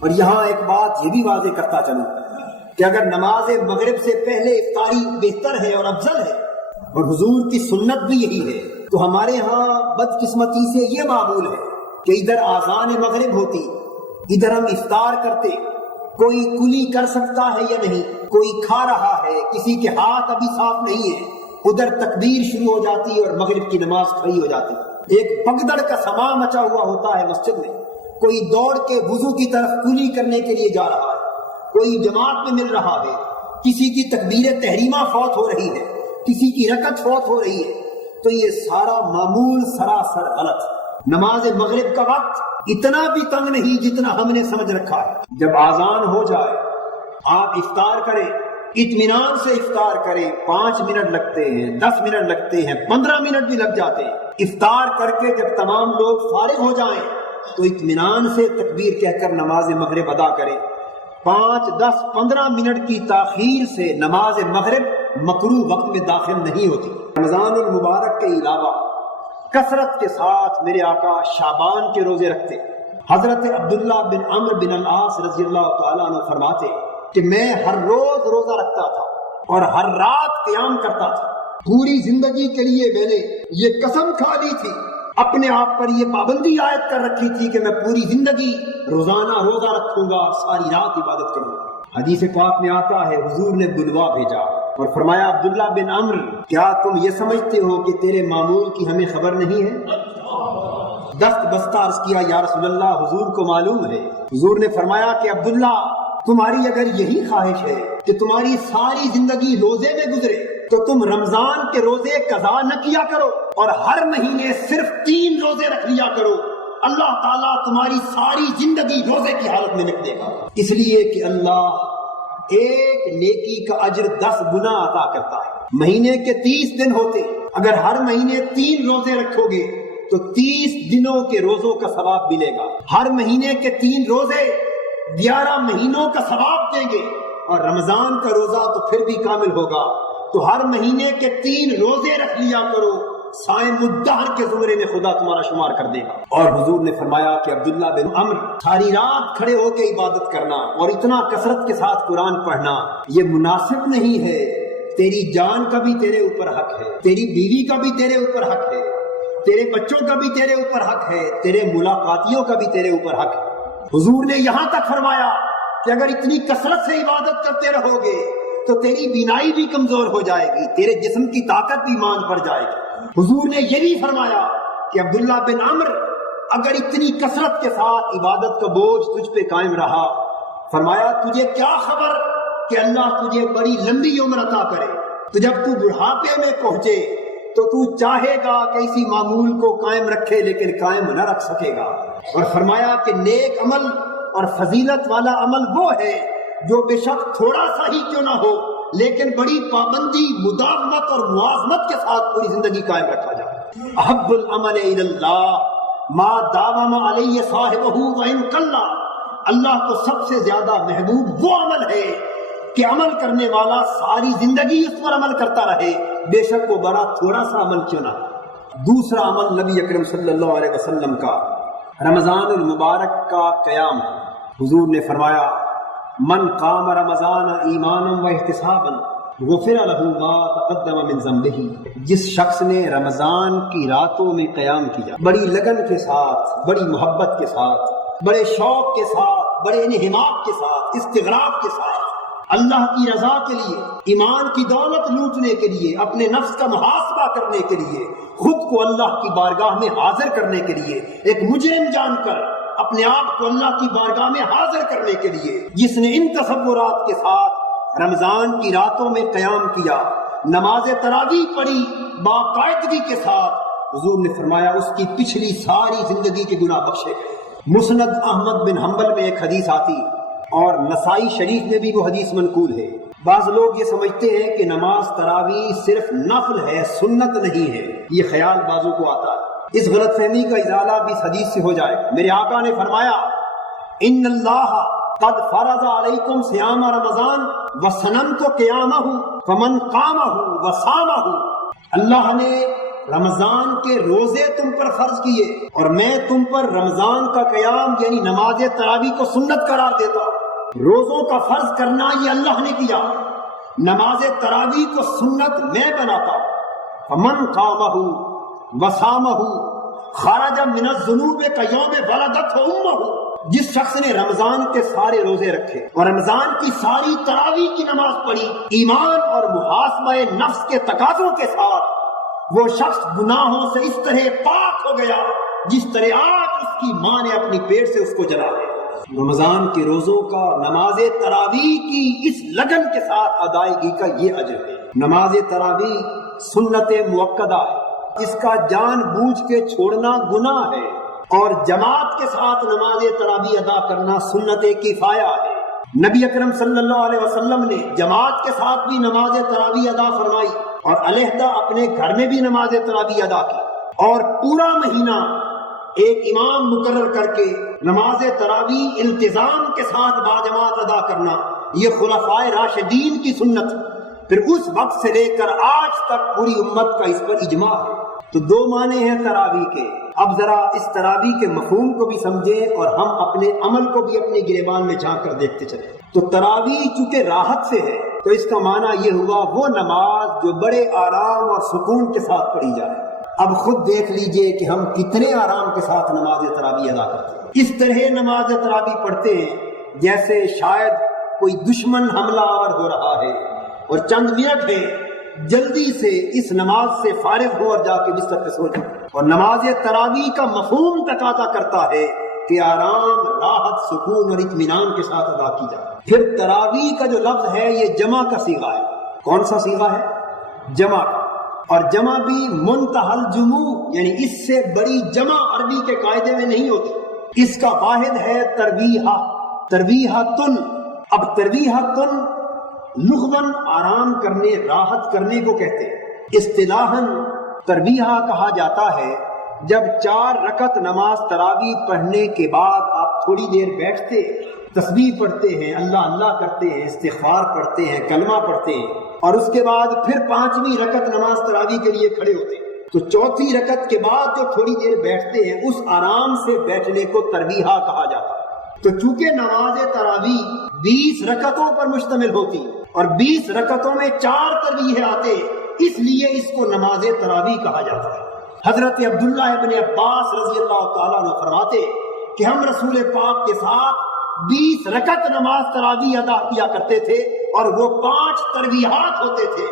اور یہاں ایک بات یہ بھی واضح کرتا چلوں کہ اگر نماز مغرب سے پہلے افطاری بہتر ہے اور افضل ہے اور حضور کی سنت بھی یہی ہے، تو ہمارے ہاں بدقسمتی سے یہ معمول ہے کہ ادھر آذان مغرب ہوتی، ادھر ہم افطار کرتے، کوئی کلی کر سکتا ہے یا نہیں، کوئی کھا رہا ہے، کسی کے ہاتھ ابھی صاف نہیں ہے، ادھر تکبیر شروع ہو جاتی اور مغرب کی نماز کھڑی ہو جاتی، ایک پگدڑ کا سما مچا ہوا ہوتا ہے مسجد میں، کوئی دوڑ کے وضو کی طرف کلی کرنے کے لیے جا رہا ہے، کوئی جماعت میں مل رہا ہے، کسی کی تکبیر تحریمہ فوت ہو رہی ہے، کسی کی رکعت فوت ہو رہی ہے، تو یہ سارا معمول سراسر غلط ہے۔ نماز مغرب کا وقت اتنا بھی تنگ نہیں جتنا ہم نے سمجھ رکھا ہے۔ جب آذان ہو جائے آپ افطار کریں، اطمینان سے افطار کریں، 5 منٹ لگتے ہیں، 10 منٹ لگتے ہیں، 15 منٹ بھی لگ جاتے ہیں۔ افطار کر کے جب تمام لوگ فارغ ہو جائیں تو اطمینان سے تکبیر کہہ کر نماز مغرب ادا کریں۔ 5، 10، 15 منٹ کی تاخیر سے نماز مغرب مکروہ وقت میں داخل نہیں ہوتی۔ رمضان المبارک کے علاوہ کثرت کے ساتھ میرے آقا شعبان کے روزے رکھتے۔ حضرت عبداللہ بن عمرو بن العاص رضی اللہ تعالیٰ عنہ فرماتے کہ میں ہر روز روزہ رکھتا تھا اور ہر رات قیام کرتا تھا۔ پوری زندگی کے لیے میں نے یہ قسم کھا لی تھی، اپنے آپ پر یہ پابندی عائد کر رکھی تھی کہ میں پوری زندگی روزانہ روزہ رکھوں گا، ساری رات عبادت کروں گا۔ حدیث پاک میں آتا ہے حضور نے بلوا بھیجا اور فرمایا عبداللہ بن عمرو کیا تم یہ سمجھتے ہو کہ تیرے معمول کی ہمیں خبر نہیں ہے؟ دست بستہ عرض کیا یا رسول اللہ حضور کو معلوم ہے۔ حضور نے فرمایا کہ عبداللہ تمہاری اگر یہی خواہش ہے کہ تمہاری ساری زندگی روزے میں گزرے تو تم رمضان کے روزے قضا نہ کیا کرو اور ہر مہینے صرف 3 روزے رکھ لیا کرو، اللہ تعالیٰ تمہاری ساری زندگی روزے کی حالت میں لکھ دے گا۔ اس لیے کہ اللہ ایک نیکی کا اجر 10 گنا عطا کرتا ہے۔ مہینے کے 30 دن ہوتے، اگر ہر مہینے 3 روزے رکھو گے تو 30 دنوں کے روزوں کا ثواب ملے گا۔ ہر مہینے کے 3 روزے 11 مہینوں کا ثواب دیں گے، اور رمضان کا روزہ تو پھر بھی کامل ہوگا۔ تو ہر مہینے کے 3 روزے رکھ لیا کرو، صائم الدہر کے زمرے میں خدا تمہارا شمار کر دے گا۔ اور حضور نے فرمایا کہ عبداللہ بن عمرو ساری رات کھڑے ہو کے عبادت کرنا اور اتنا کثرت کے ساتھ قرآن پڑھنا یہ مناسب نہیں ہے۔ تیری جان کا بھی تیرے اوپر حق ہے، تیری بیوی کا بھی تیرے اوپر حق ہے، تیرے بچوں کا بھی تیرے اوپر حق ہے، تیرے ملاقاتیوں کا بھی تیرے اوپر حق ہے۔ حضور نے یہاں تک فرمایا کہ اگر اتنی کثرت سے عبادت کرتے رہو گے تو تیری بینائی بھی کمزور ہو جائے گی، تیرے جسم کی طاقت بھی مان پڑ جائے گی۔ حضور نے یہ بھی فرمایا کہ عبداللہ بن عمرو اگر اتنی کثرت کے ساتھ عبادت کا بوجھ تجھ پہ قائم رہا، فرمایا تجھے کیا خبر کہ اللہ تجھے بڑی لمبی عمر عطا کرے، تو جب تو بڑھاپے میں پہنچے تو تو چاہے گا کہ اسی معمول کو قائم رکھے لیکن قائم نہ رکھ سکے گا۔ اور فرمایا کہ نیک عمل اور فضیلت والا عمل وہ ہے جو بے شک تھوڑا سا ہی کیوں نہ ہو لیکن بڑی پابندی، مداومت اور موازمت کے ساتھ پوری زندگی قائم رکھا جائے۔ احب العمل الی اللہ ما داوم علیہ صاحبہ وان قل، اللہ کو سب سے زیادہ محبوب وہ عمل ہے کہ عمل کرنے والا ساری زندگی اس پر عمل کرتا رہے، بے شک وہ بڑا تھوڑا سا عمل کیوں نہ۔ دوسرا عمل نبی اکرم صلی اللہ علیہ وسلم کا رمضان المبارک کا قیام ہے۔ حضور نے فرمایا من قام رمضان ایمانا و احتسابا غفر له ما تقدم من ذنبه، جس شخص نے رمضان کی راتوں میں قیام کیا بڑی لگن کے ساتھ، بڑی محبت کے ساتھ، بڑے شوق کے ساتھ، بڑے انہماک کے ساتھ، استغراق کے ساتھ، اللہ کی رضا کے لیے، ایمان کی دولت لوٹنے کے لیے، اپنے نفس کا محاسبہ کرنے کے لیے، خود کو اللہ کی بارگاہ میں حاضر کرنے کے لیے، ایک مجرم جان کر اپنے آپ کو اللہ کی بارگاہ میں حاضر کرنے کے لیے، جس نے ان تصورات کے ساتھ رمضان کی راتوں میں قیام کیا، نماز تراویح پڑھی باقاعدگی کے ساتھ، حضور نے فرمایا اس کی پچھلی ساری زندگی کے گناہ بخشے گئے۔ مسند احمد بن حنبل میں ایک حدیث آتی اور نسائی شریف میں بھی وہ حدیث منقول ہے۔ بعض لوگ یہ سمجھتے ہیں کہ نماز تراویح صرف نفل ہے، سنت نہیں ہے، یہ خیال بعضوں کو آتا ہے۔ اس غلط فہمی کا ازالہ بھی اس حدیث سے ہو جائے۔ میرے آقا نے فرمایا ان اللہ قد فرض علیکم صیام رمضان وسننت قیامہ فمن قامہ وصامہ، اللہ نے رمضان کے روزے تم پر فرض کیے اور میں تم پر رمضان کا قیام یعنی نماز تراویح کو سنت قرار دیتا ہوں۔ روزوں کا فرض کرنا یہ اللہ نے کیا، نماز تراویح کو سنت میں بناتا ہوں۔ فمن قامہ وصامہ خرج من الذنوب کیوم ولدتہ امہ، جس شخص نے رمضان کے سارے روزے رکھے اور رمضان کی ساری تراویح کی نماز پڑھی ایمان اور محاسبہ نفس کے تقاضوں کے ساتھ، وہ شخص گناہوں سے اس طرح پاک ہو گیا جس طرح آج اس کی ماں نے اپنی پیٹ سے اس کو جلا دیا۔ رمضان کے روزوں کا نماز تراویح کی اس لگن کے ساتھ ادائیگی کا یہ اجر ہے۔ نماز تراویح سنت مؤکدہ ہے، اس کا جان بوجھ کے چھوڑنا گناہ ہے، اور جماعت کے ساتھ نماز تراویح ادا کرنا سنت کفایہ ہے۔ نبی اکرم صلی اللہ علیہ وسلم نے جماعت کے ساتھ بھی نماز تراویح ادا فرمائی اور علیحدہ اپنے گھر میں بھی نماز تراویح ادا کی، اور پورا مہینہ ایک امام مقرر کر کے نماز تراویح التزام کے ساتھ باجماعت ادا کرنا یہ خلفائے راشدین کی سنت، پھر اس وقت سے لے کر آج تک پوری امت کا اس پر اجماع ہے۔ تو دو معنی ہیں تراویح کے۔ اب ذرا اس تراویح کے مفہوم کو بھی سمجھیں اور ہم اپنے عمل کو بھی اپنے گریبان میں جھانک کر دیکھتے چلیں۔ تو تراویح چونکہ راحت سے ہے تو اس کا معنی یہ ہوا وہ نماز جو بڑے آرام اور سکون کے ساتھ پڑھی جائے۔ اب خود دیکھ لیجئے کہ ہم کتنے آرام کے ساتھ نماز تراویح ادا کرتے ہیں۔ اس طرح نماز تراویح پڑھتے ہیں جیسے شاید کوئی دشمن حملہ آور ہو رہا ہے اور چند منٹ ہے، جلدی سے اس نماز سے فارغ ہو اور جا کے بستر پہ سو جائے۔ اور نماز تراویح کا مفہوم تقاضا کرتا ہے کہ آرام، راحت، سکون اور اطمینان کے ساتھ ادا کی جائے۔ پھر تراویح کا جو لفظ ہے یہ جمع کا صیغہ ہے۔ کون سا صیغہ ہے؟ جمع کا، اور جمع بھی منتہی الجموع، یعنی اس سے بڑی جمع عربی کے قاعدے میں نہیں ہوتی۔ اس کا واحد ہے ترویحہ، ترویحۃن۔ اب ترویحۃن لغوً آرام کرنے، راحت کرنے کو کہتے ہیں۔ اصطلاحاً ترویحہ کہا جاتا ہے جب 4 رکعت نماز تراویح پڑھنے کے بعد آپ تھوڑی دیر بیٹھتے، تسبیح پڑھتے ہیں، اللہ اللہ کرتے ہیں، استغفار پڑھتے ہیں، کلمہ پڑھتے ہیں، اور اس کے بعد پھر 5ویں رکعت نماز تراویح کے لیے کھڑے ہوتے ہیں۔ تو 4تھی رکعت کے بعد جو تھوڑی دیر بیٹھتے ہیں اس آرام سے بیٹھنے کو ترویحہ کہا جاتا ہے۔ تو چونکہ نماز تراویح 20 رکعتوں پر مشتمل ہوتی اور 20 رکعتوں میں 4 ترویح آتے، اس لیے اس کو نماز تراویح کہا جاتا ہے۔ حضرت عبداللہ ابن عباس رضی اللہ تعالیٰ عنہ فرماتے کہ ہم رسول پاک کے ساتھ 20 رکعت نماز تراویح ادا کیا کرتے تھے اور وہ 5 ترویحات ہوتے تھے،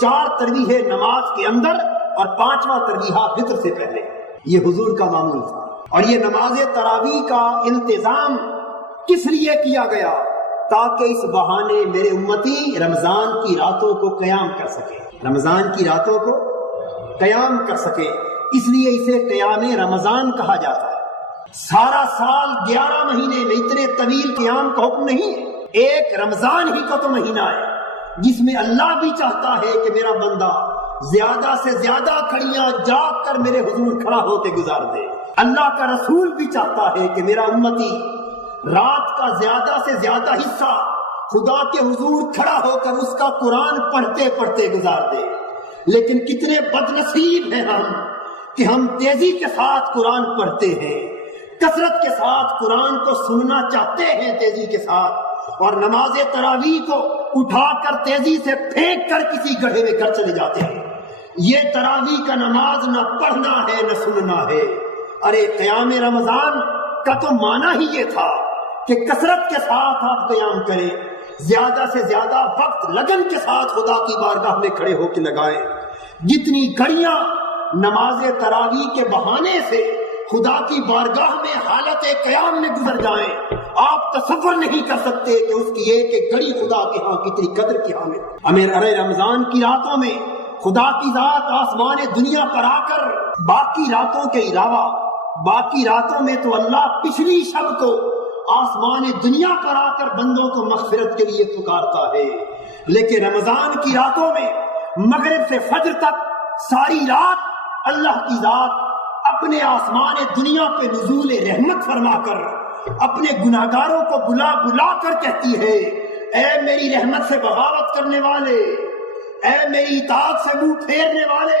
4 ترویح نماز کے اندر اور 5واں ترویحہ فطر سے پہلے۔ یہ حضور کا معمول تھا۔ اور یہ نماز تراویح کا التزام کس لیے کیا گیا؟ تاکہ اس بہانے میرے امتی رمضان کی راتوں کو قیام کر سکے، رمضان کی راتوں کو قیام کر سکے، اس لیے اسے قیام رمضان کہا جاتا ہے۔ سارا سال 11 مہینے میں اتنے طویل قیام کا حکم نہیں ہے، ایک رمضان ہی کا تو مہینہ ہے جس میں اللہ بھی چاہتا ہے کہ میرا بندہ زیادہ سے زیادہ کھڑیاں جاگ کر میرے حضور کھڑا ہو کے گزار دے۔ اللہ کا رسول بھی چاہتا ہے کہ میرا امتی رات کا زیادہ سے زیادہ حصہ خدا کے حضور کھڑا ہو کر اس کا قرآن پڑھتے پڑھتے گزار دے۔ لیکن کتنے بد نصیب ہیں ہم کہ ہم تیزی کے ساتھ قرآن پڑھتے ہیں، کثرت کے ساتھ قرآن کو سننا چاہتے ہیں تیزی کے ساتھ، اور نماز تراویح کو اٹھا کر تیزی سے پھینک کر کسی گڑھے میں گھر چلے جاتے ہیں۔ یہ تراویح کا نماز نہ پڑھنا ہے نہ سننا ہے۔ ارے قیام رمضان کا تو معنی ہی یہ تھا کہ کثرت کے ساتھ آپ قیام کریں، زیادہ سے زیادہ وقت لگن کے ساتھ خدا کی بارگاہ میں کھڑے ہو کے لگائیں۔ جتنی گھڑیاں نماز تراویح کے بہانے سے خدا کی بارگاہ میں حالت قیام میں گزر جائیں، آپ تصور نہیں کر سکتے کہ اس کی ایک ایک گھڑی خدا کے ہاں کتنی قدر کی حامل۔ ارے رمضان کی راتوں میں خدا کی ذات آسمان دنیا پر آ کر باقی راتوں کے علاوہ باقی راتوں میں تو اللہ پچھلی شب کو آسمان دنیا پر آ کر بندوں کو مغفرت کے لیے پکارتا ہے، لیکن رمضان کی راتوں میں مغرب سے فجر تک ساری رات اللہ کی ذات اپنے آسمان دنیا پہ نزول رحمت فرما کر اپنے گناہگاروں کو بلا بلا کر کہتی ہے، اے میری رحمت سے بغاوت کرنے والے، اے میری اطاعت سے منہ پھیرنے والے،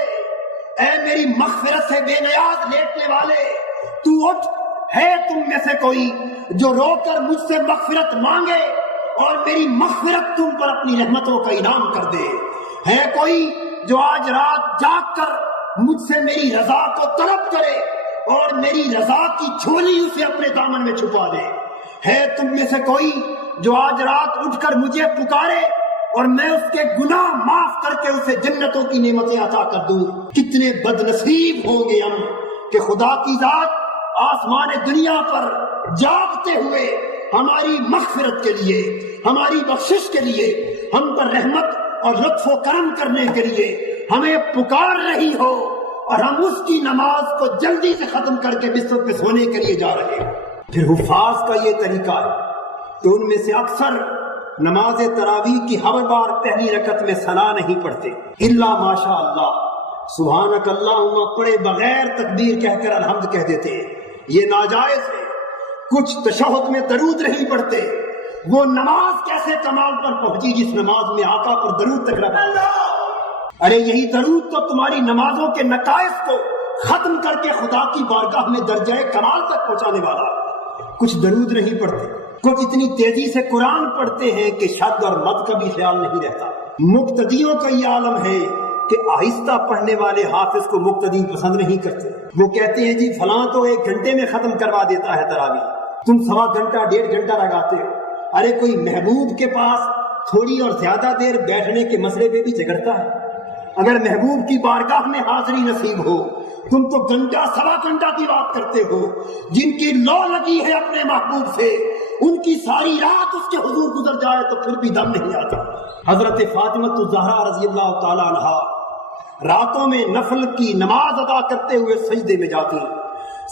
اے میری مغفرت سے بے نیاز لیٹنے والے، تو اٹھ، ہے تم میں سے کوئی جو رو کر مجھ سے مغفرت مانگے اور میری مغفرت تم پر اپنی رحمتوں کا انعام کر دے؟ ہے کوئی جو آج رات جاگ کر مجھ سے میری رضا کو طلب کرے اور میری رضا کی جھولی اسے اپنے دامن میں چھپا دے؟ ہے تم میں سے کوئی جو آج رات اٹھ کر مجھے پکارے اور میں اس کے گناہ معاف کر کے اسے جنتوں کی نعمتیں عطا کر دوں؟ کتنے بد نصیب ہوں گے ہم کہ خدا کی ذات آسمان دنیا پر جاگتے ہوئے ہماری مغفرت کے لیے، ہماری بخشش کے لیے، ہم پر رحمت اور لطف و کرم کرنے کے لیے ہمیں پکار رہی ہو، اور ہم اس کی نماز کو جلدی سے ختم کر کے بستر پہ سونے کے لیے جا رہے ہیں۔ پھر حفاظ کا یہ طریقہ ہے کہ ان میں سے اکثر نماز تراویح کی ہر بار پہلی رکعت میں ثنا نہیں پڑھتے، الا ماشاء اللہ، سبحانک اللہم پڑھے بغیر تکبیر کہہ کر الحمد کہہ دیتے ہیں، یہ ناجائز ہے۔ کچھ تشہد میں درود نہیں پڑھتے۔ وہ نماز کیسے کمال پر پہنچی جس نماز میں آقا پر درود تک رکھا؟ ارے یہی درود تو تمہاری نمازوں کے نقائص کو ختم کر کے خدا کی بارگاہ میں درجہ کمال تک پہنچانے والا۔ کچھ درود نہیں پڑھتے، کچھ اتنی تیزی سے قرآن پڑھتے ہیں کہ شد اور مد کا بھی خیال نہیں رہتا۔ مقتدیوں کا یہ عالم ہے کہ آہستہ پڑھنے والے حافظ کو مقتدی پسند نہیں کرتے۔ وہ کہتے ہیں جی فلاں تو 1 گھنٹے میں ختم کروا دیتا ہے تراویح، تم 1.25 گھنٹہ 1.5 گھنٹہ لگاتے ہو۔ ارے کوئی محبوب کے پاس تھوڑی اور زیادہ دیر بیٹھنے کے مسئلے پہ بھی جھگڑتا ہے؟ اگر محبوب کی بارگاہ میں حاضری نصیب ہو، تم تو 1.25 گھنٹہ کی بات کرتے ہو۔ جن کی لو لگی ہے اپنے محبوب سے، ان کی ساری رات اس کے حضور گزر جائے تو پھر بھی دم نہیں آتا۔ حضرت فاطمہ الزہرا رضی اللہ تعالی عنہا راتوں میں نفل کی نماز ادا کرتے ہوئے سجدے میں جاتی،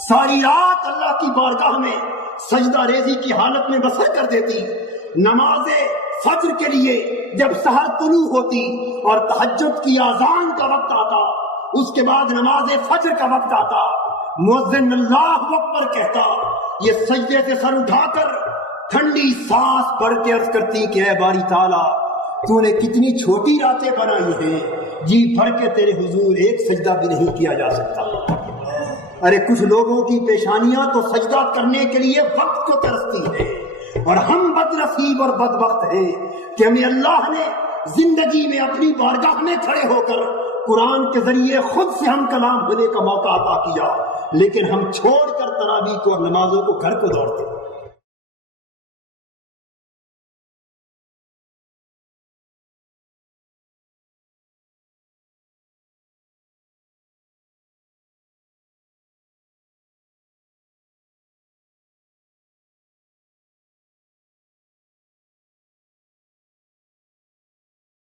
ساری رات اللہ کی بارگاہ میں سجدہ ریزی کی حالت میں بسر کر دیتی۔ نماز فجر کے لیے جب سحر طلوع ہوتی اور تہجد کی اذان کا وقت آتا، اس کے بعد نماز فجر کا وقت آتا، مؤذن اللہ اکبر کہتا، یہ سجدے سے سر اٹھا کر ٹھنڈی سانس بھر کے عرض کرتی کہ اے باری تعالیٰ، تو نے کتنی چھوٹی راتیں بنائی ہیں، جی بھر کے تیرے حضور ایک سجدہ بھی نہیں کیا جا سکتا۔ ارے کچھ لوگوں کی پیشانیاں تو سجدہ کرنے کے لیے وقت کو ترستی ہے، اور ہم بد نصیب اور بدبخت ہیں کہ ہمیں اللہ نے زندگی میں اپنی بارگاہ میں کھڑے ہو کر قرآن کے ذریعے خود سے ہم کلام ہونے کا موقع عطا کیا، لیکن ہم چھوڑ کر تراویح کو اور نمازوں کو گھر کو دوڑتے ہیں۔